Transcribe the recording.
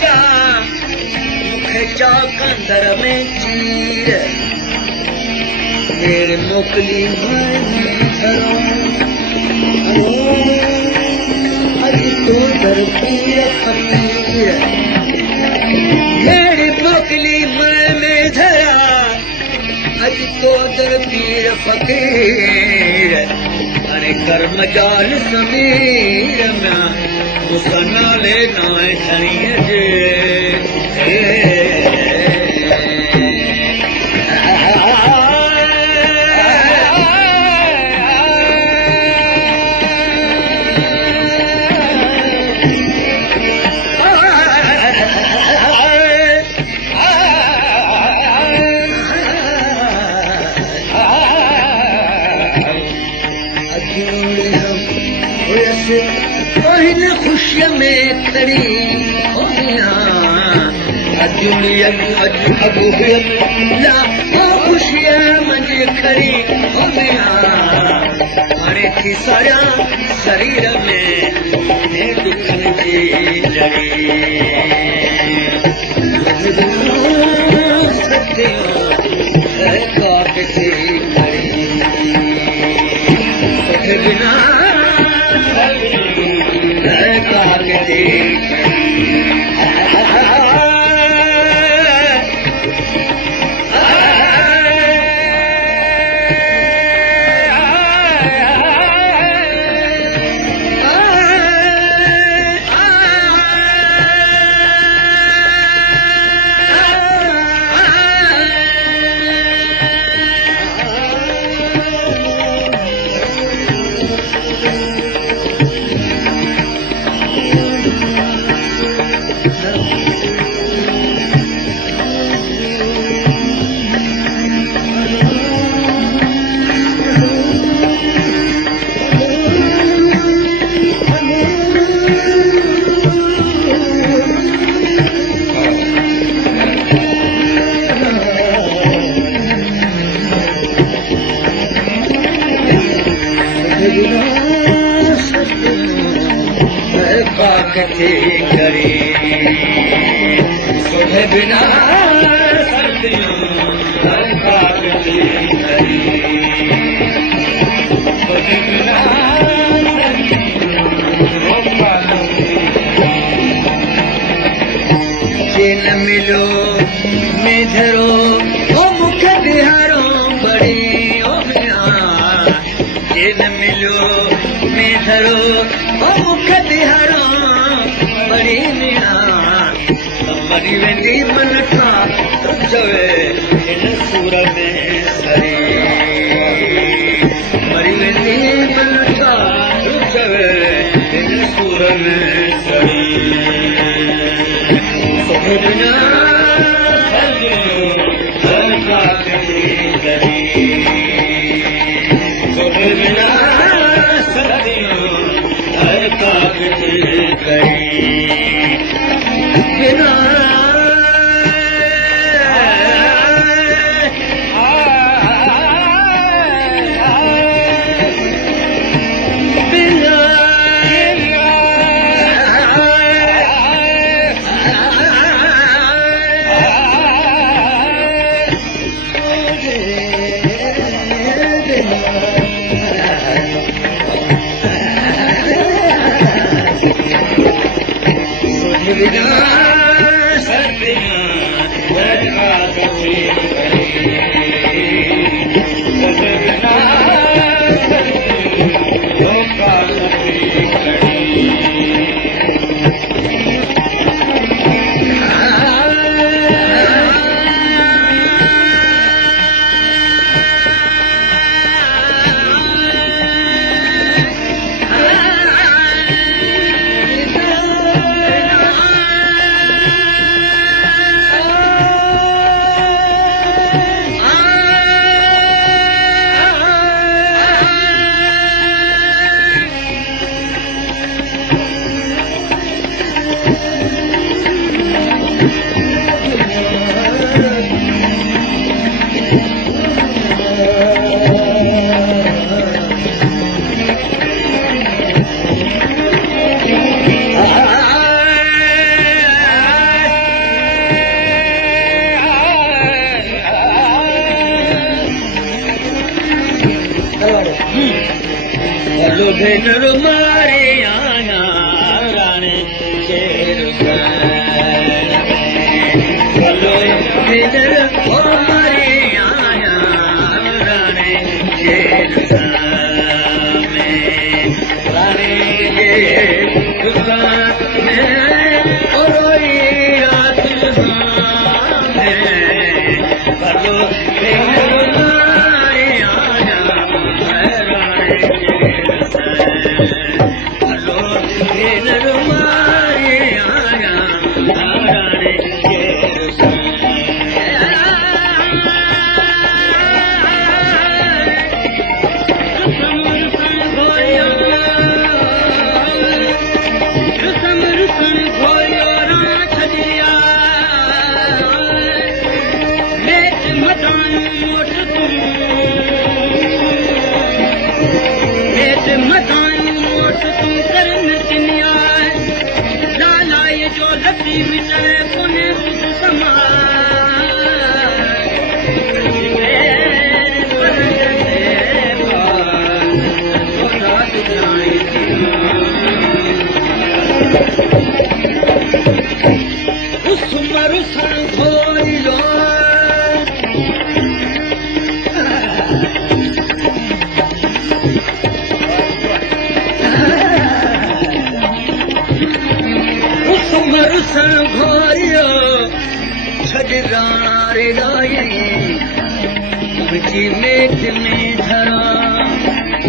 जा मूंखे चाकंदर में चीर मेरे मोकली अज तो दर पीर फकीर मेरी मोकली में धरा अज तो दर पीर फकीर अरे कर्म जाल समीर में मुसना ले नाए खड़िए जे खुशिया में खड़ी अजूड़ी अबू खुशिया मुझे खड़ी हाणे थी सारा शरीर में दुखन जी लड़ी काक थी खड़ी बिना कथे करी सुबह बिना न मिलो में धरो ओ मुख बिहारो बड़ी ओ न मिलो में धरो ओ मुख बिहारो बड़ी मरी वेंदी मन था चवे इन सूर में सरी मरी वेंदी मन था चवे इन सूर में सरी बिना बिना बिना हिनर मारे आया राणे शेर भलो हिनर मारे आया राणे शेर राणे छॾ राणा रे मुंहिंजी मेट में धरा